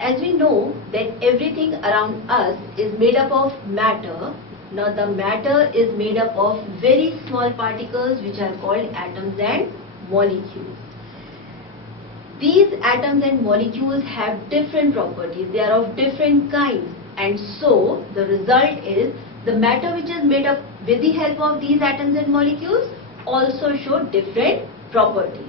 As we know that everything around us is made up of matter. Now the matter is made up of very small particles which are called atoms and molecules. These atoms and molecules have different properties. They are of different kinds, and so the result is the matter which is made up with the help of these atoms and molecules also show different properties.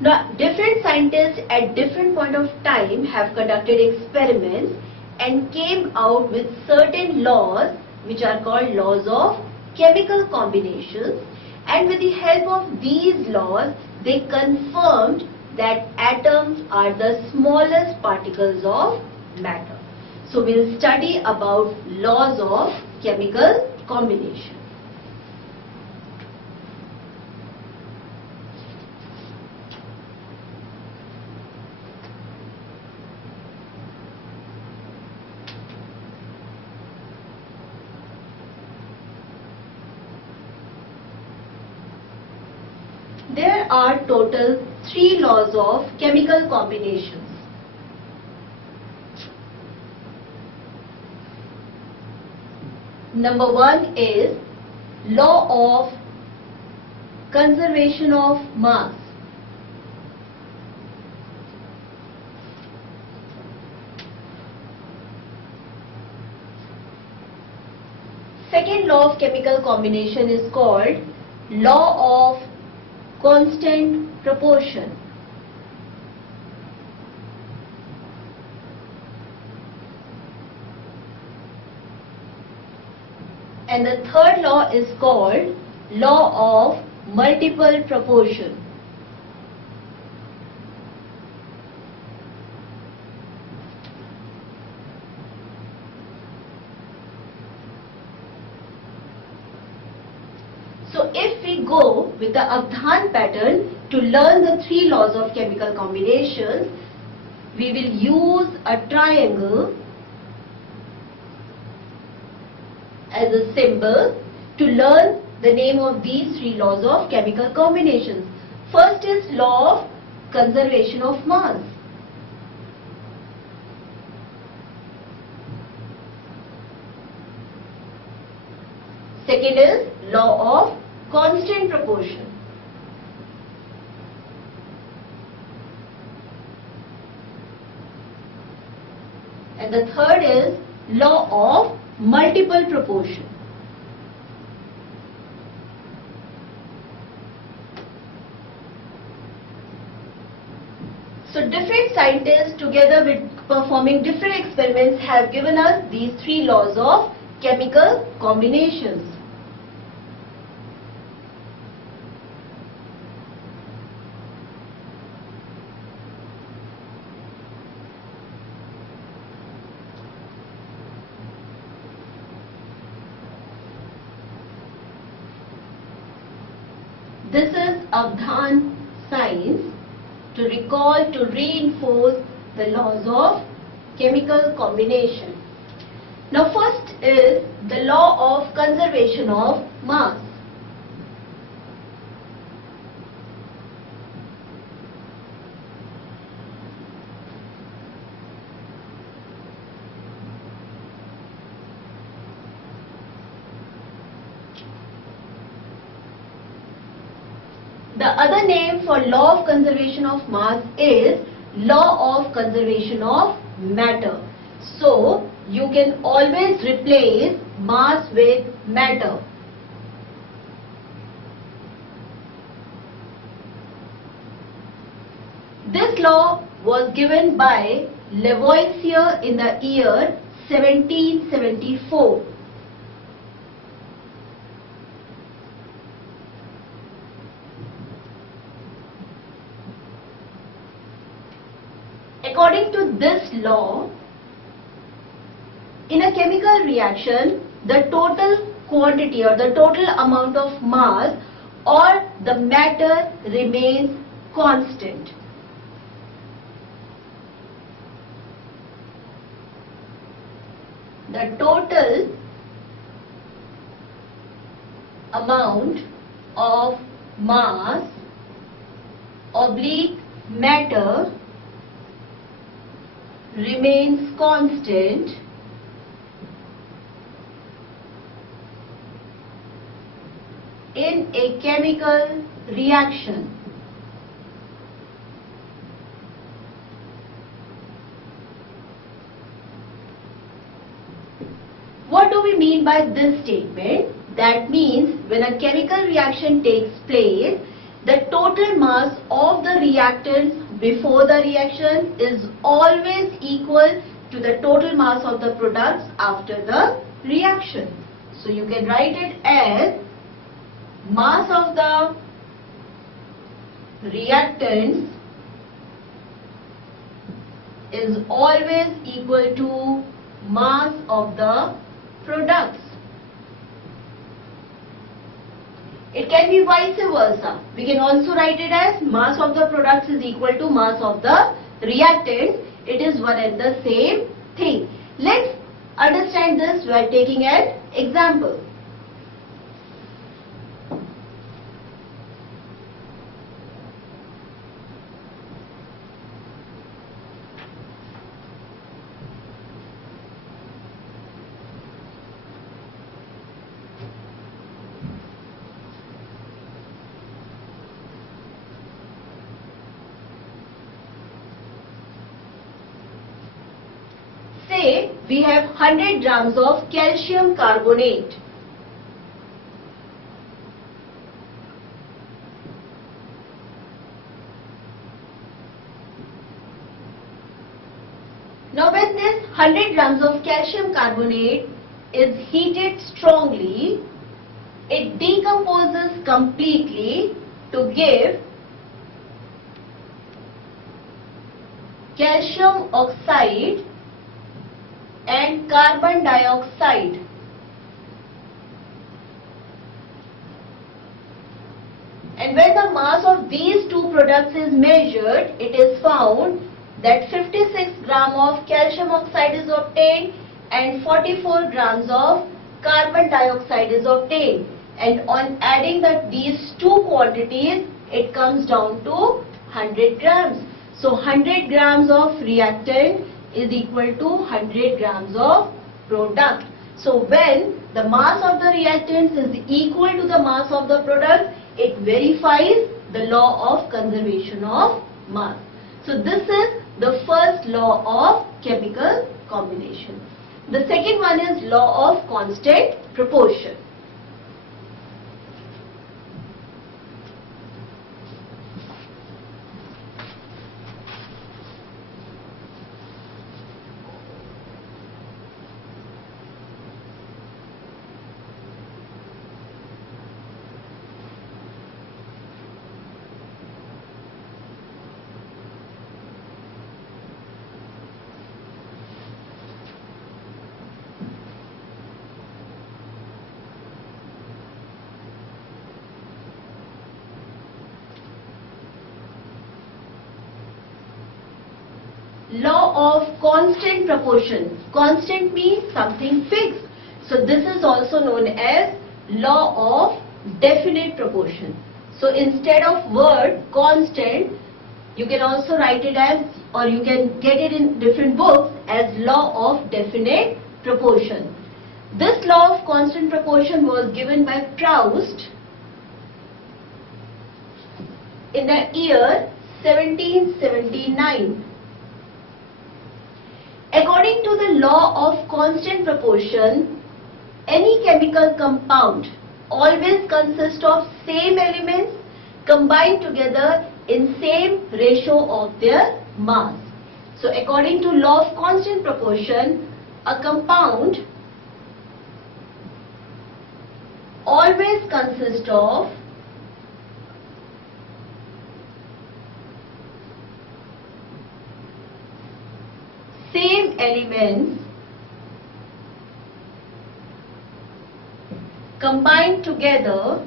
Now, different scientists at different point of time have conducted experiments and came out with certain laws which are called laws of chemical combinations, and with the help of these laws they confirmed that atoms are the smallest particles of matter. So we will study about laws of chemical combination. There are total 3 laws of chemical combinations. Number 1 is law of conservation of mass. Second law of chemical combination is called law of constant proportion. And the third law is called law of multiple proportion. So if we go with the Avdhan pattern to learn the 3 laws of chemical combinations, we will use a triangle as a symbol to learn the name of these 3 laws of chemical combinations. First is law of conservation of mass. Second is law of constant proportion. And the third is law of multiple proportion. So different scientists together with performing different experiments have given us these 3 laws of chemical combinations. This is Avdhan Science to recall, to reinforce the laws of chemical combination. Now first is the law of conservation of mass. The other name for law of conservation of mass is law of conservation of matter. So you can always replace mass with matter. This law was given by Lavoisier in the year 1774. According to this law, in a chemical reaction, the total quantity or the total amount of mass or the matter remains constant. The total amount of mass oblique matter remains constant in a chemical reaction. What do we mean by this statement? That means when a chemical reaction takes place, the total mass of the reactants before the reaction is always equal to the total mass of the products after the reaction. So you can write it as mass of the reactants is always equal to mass of the products. It can be vice versa. We can also write it as mass of the products is equal to mass of the reactants. It is one and the same thing. Let's understand this by taking an example. Say we have 100 grams of calcium carbonate. Now when this 100 grams of calcium carbonate is heated strongly, it decomposes completely to give calcium oxide and carbon dioxide. And when the mass of these two products is measured, it is found that 56 grams of calcium oxide is obtained and 44 grams of carbon dioxide is obtained. And on adding these two quantities, it comes down to 100 grams. So 100 grams of reactant is equal to 100 grams of product. So when the mass of the reactants is equal to the mass of the product, it verifies the law of conservation of mass. So this is the first law of chemical combination. The second one is law of constant proportion. Law of constant proportion. Constant means something fixed. So this is also known as law of definite proportion. So instead of word constant, you can also write it as, or you can get it in different books as law of definite proportion. This law of constant proportion was given by Proust in the year 1779. According to the law of constant proportion, any chemical compound always consists of same elements combined together in same ratio of their mass. So according to law of constant proportion, a compound always consists of same elements combined together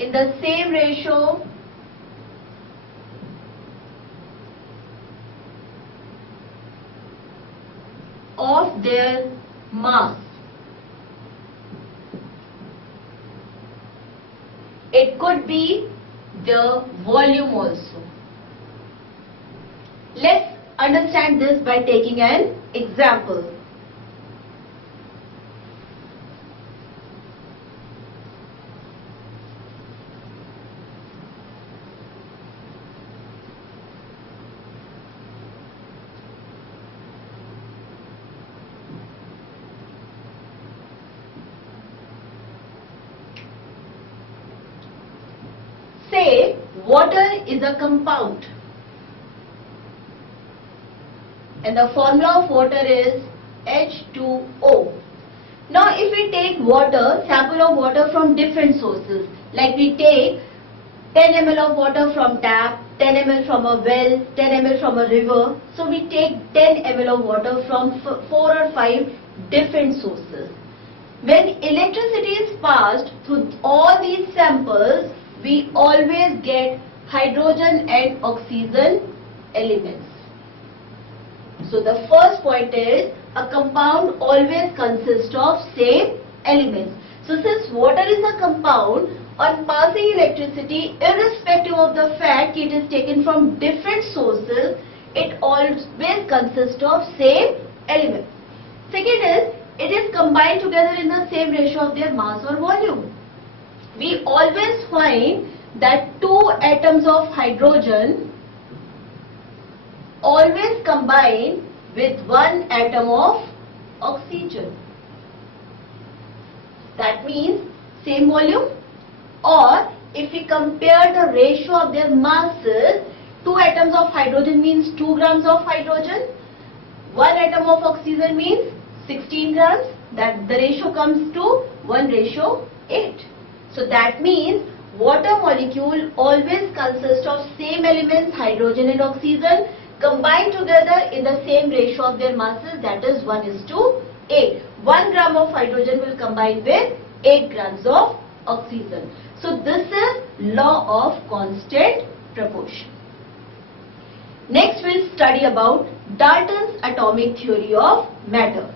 in the same ratio of their mass. It could be the volume also. Let's understand this by taking an example. Say water is a compound and the formula of water is H2O. Now if we take water, sample of water from different sources, like we take 10 ml of water from tap, 10 ml from a well, 10 ml from a river. So we take 10 ml of water from 4 or 5 different sources. When electricity is passed through all these samples, we always get hydrogen and oxygen elements. So the first point is a compound always consists of same elements. So since water is a compound, on passing electricity, irrespective of the fact it is taken from different sources, it always consists of same elements. Second is, it is combined together in the same ratio of their mass or volume. We always find that 2 atoms of hydrogen always combine with 1 atom of oxygen. That means same volume, or if we compare the ratio of their masses, 2 atoms of hydrogen means 2 grams of hydrogen, 1 atom of oxygen means 16 grams, that the ratio comes to 1:8. So that means water molecule always consists of same elements, hydrogen and oxygen, combined together in the same ratio of their masses, that is 1:8. 1 gram of hydrogen will combine with 8 grams of oxygen. So this is law of constant proportion. Next we'll study about Dalton's atomic theory of matter.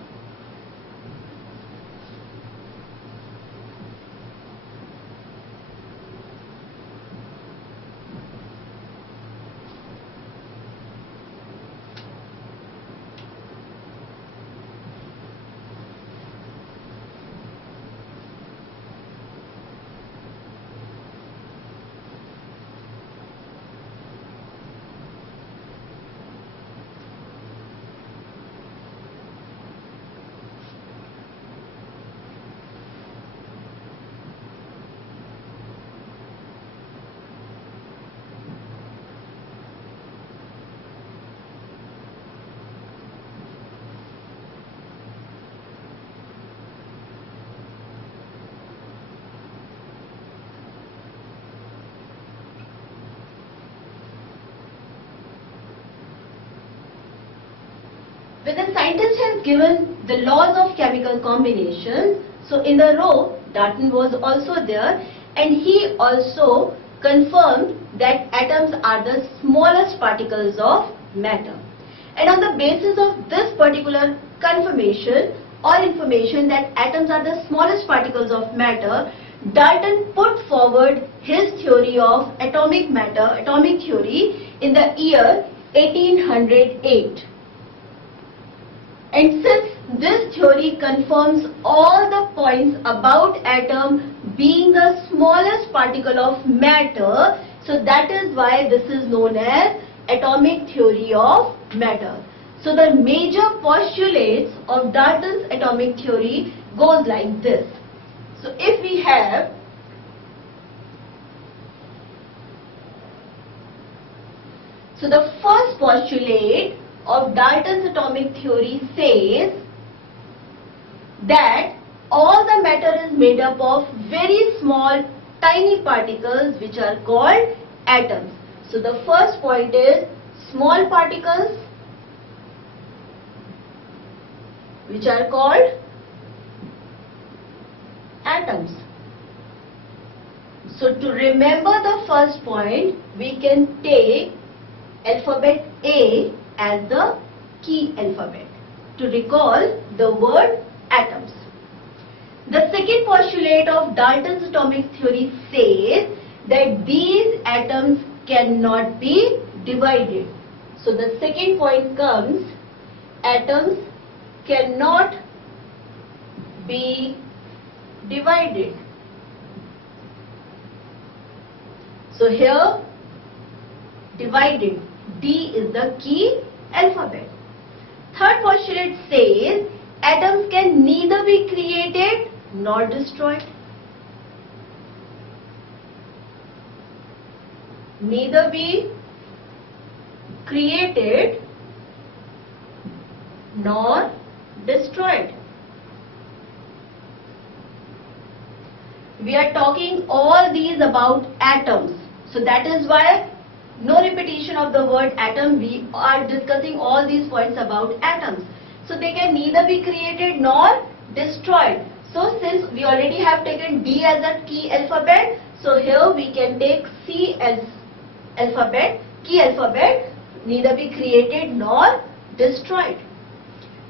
When the scientist has given the laws of chemical combination, so in the row Dalton was also there, and he also confirmed that atoms are the smallest particles of matter. And on the basis of this particular confirmation or information that atoms are the smallest particles of matter, Dalton put forward his theory of atomic matter, atomic theory, in the year 1808. And since this theory confirms all the points about atom being the smallest particle of matter, so that is why this is known as atomic theory of matter. So the major postulates of Dalton's atomic theory goes like this. So if we have the first postulate of Dalton's atomic theory says that all the matter is made up of very small tiny particles which are called atoms. So the first point is small particles which are called atoms. So to remember the first point, we can take alphabet A as the key alphabet to recall the word atoms. The second postulate of Dalton's atomic theory says that these atoms cannot be divided. So the second point comes, atoms cannot be divided. So here divided, D is the key alphabet. Third postulate says atoms can neither be created nor destroyed. Neither be created nor destroyed. We are talking all these about atoms. So that is why no repetition of the word atom. We are discussing all these points about atoms. So they can neither be created nor destroyed. So since we already have taken D as a key alphabet, so here we can take C as alphabet, key alphabet, neither be created nor destroyed.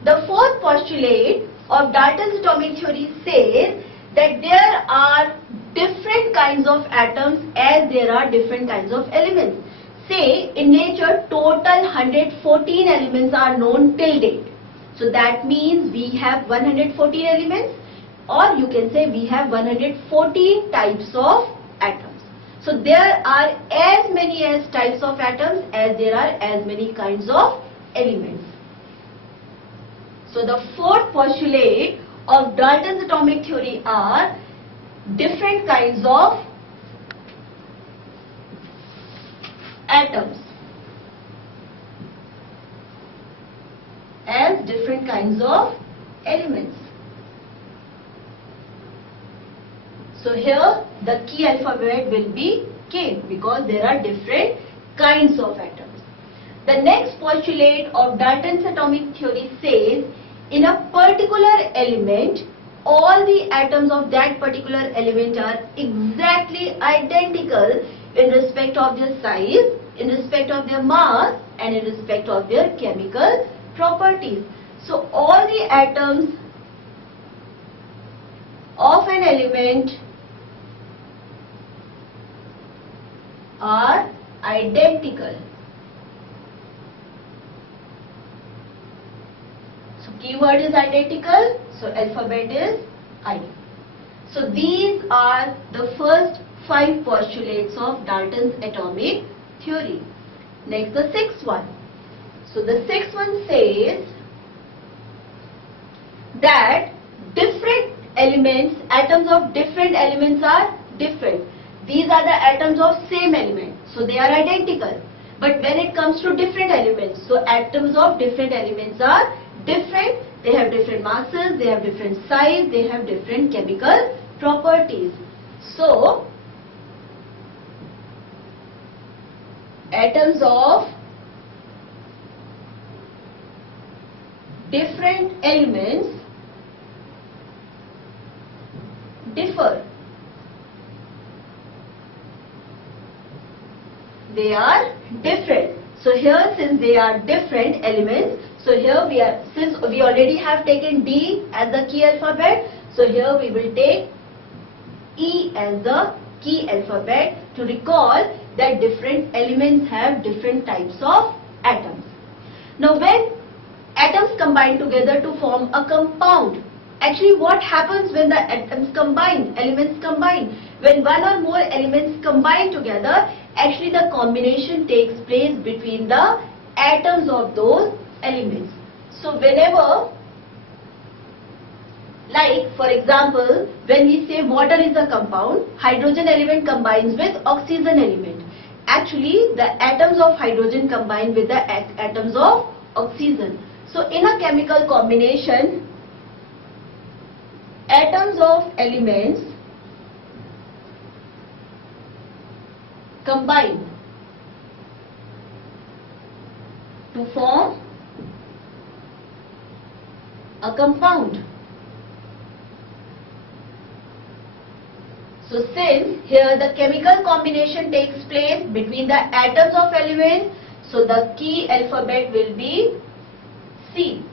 The fourth postulate of Dalton's atomic theory says that there are different kinds of atoms as there are different kinds of elements. Say in nature total 114 elements are known till date. So that means we have 114 elements, or you can say we have 114 types of atoms. So there are as many as types of atoms as there are as many kinds of elements. So the fourth postulate of Dalton's atomic theory are different kinds of atoms as different kinds of elements. So here the key alphabet will be K because there are different kinds of atoms. The next postulate of Dalton's atomic theory says in a particular element all the atoms of that particular element are exactly identical in respect of their size, in respect of their mass and in respect of their chemical properties. So all the atoms of an element are identical. So keyword is identical, so alphabet is I. So these are the first 5 postulates of Dalton's atomic theory. Next, the sixth one. So the sixth one says that different elements, atoms of different elements are different. These are the atoms of same element, so they are identical. But when it comes to different elements, so atoms of different elements are different. They have different masses, they have different size, they have different chemical properties. So atoms of different elements differ. They are different. So here, since they are different elements, so here we are, since we already have taken D as the key alphabet, so here we will take E as the key alphabet to recall that different elements have different types of atoms. Now when atoms combine together to form a compound, actually what happens when the atoms combine, elements combine? When one or more elements combine together, actually the combination takes place between the atoms of those elements. So whenever, like for example, when we say water is a compound, hydrogen element combines with oxygen element. Actually the atoms of hydrogen combine with the atoms of oxygen. So in a chemical combination, atoms of elements combine to form a compound. So since here the chemical combination takes place between the atoms of elements, so the key alphabet will be C.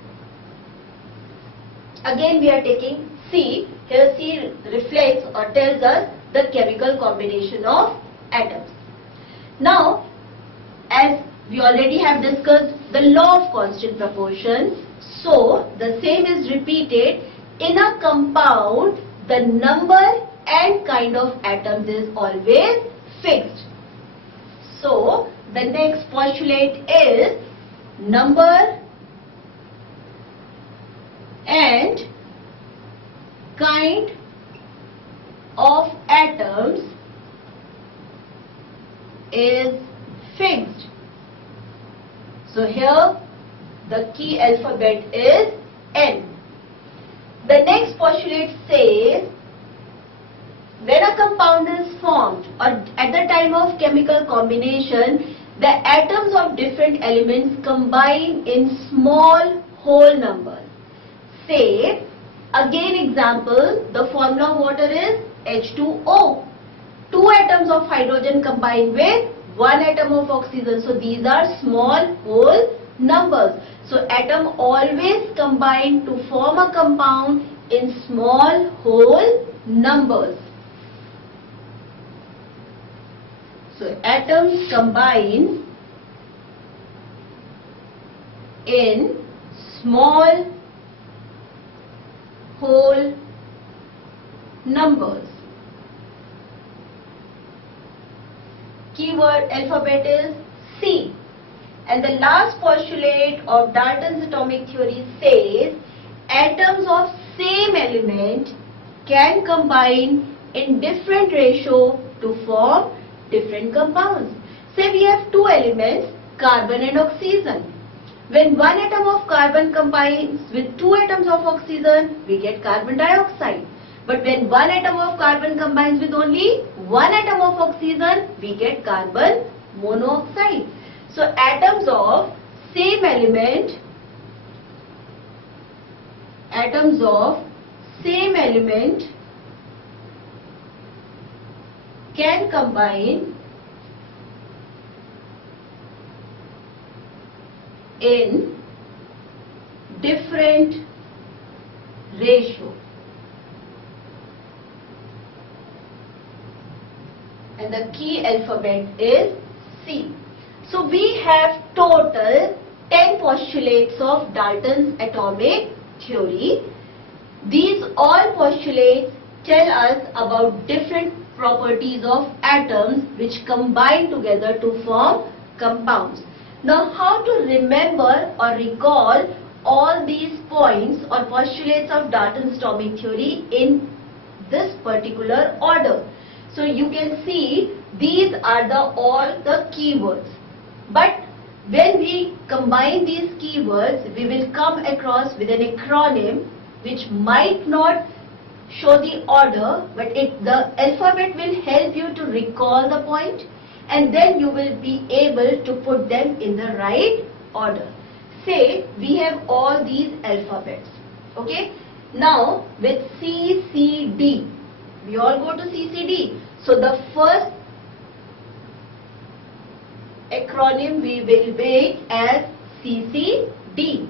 Again we are taking C. Here C reflects or tells us the chemical combination of atoms. Now, as we already have discussed the law of constant proportion, so the same is repeated. In a compound, the number and kind of atoms is always fixed. So, the next postulate is number and kind of atoms is fixed. So here the key alphabet is N. The next postulate says when a compound is formed or at the time of chemical combination, the atoms of different elements combine in small whole numbers. Say, again example, the formula of water is H2O. 2 atoms of hydrogen combine with 1 atom of oxygen. So these are small whole numbers. So atom always combine to form a compound in small whole numbers. So atoms combine in small whole numbers. Keyword alphabet is C. And the last postulate of Dalton's atomic theory says atoms of same element can combine in different ratio to form different compounds. Say we have two elements, carbon and oxygen. When one atom of carbon combines with 2 atoms of oxygen, we get carbon dioxide. But when one atom of carbon combines with only 1 atom of oxygen, we get carbon monoxide. So atoms of same element can combine in different ratio. And the key alphabet is C. So we have total 10 postulates of Dalton's atomic theory. These all postulates tell us about different properties of atoms which combine together to form compounds. Now how to remember or recall all these points or postulates of Dalton's atomic theory in this particular order? So you can see these are all the keywords. But when we combine these keywords, we will come across with an acronym which might not show the order, but the alphabet will help you to recall the point, and then you will be able to put them in the right order. Say we have all these alphabets. Okay. Now with C, C, D, we all go to C, C, D. So the first acronym we will make as CCD.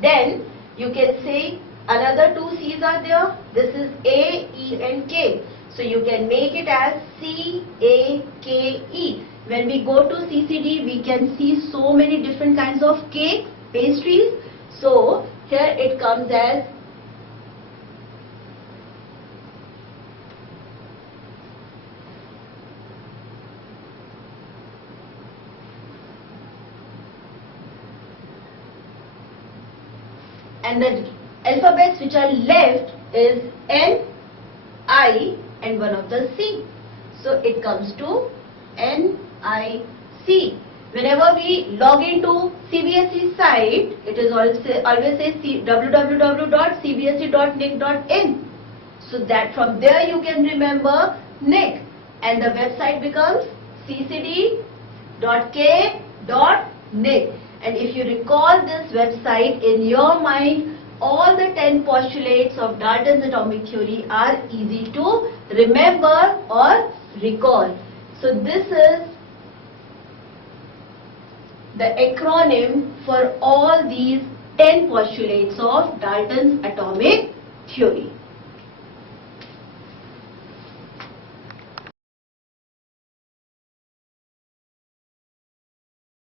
Then you can say another two C's are there. This is A, E and K. So you can make it as C-A-K-E. When we go to CCD, we can see so many different kinds of cakes, pastries. So here it comes as and the alphabets which are left is N, I and one of the C. So it comes to N, I, C. Whenever we log into CBSE site, it is always say www.cbse.nic.in. So that from there you can remember NIC, and the website becomes ccd.k.nic. And if you recall this website in your mind, all the 10 postulates of Dalton's atomic theory are easy to remember or recall. So this is the acronym for all these 10 postulates of Dalton's atomic theory.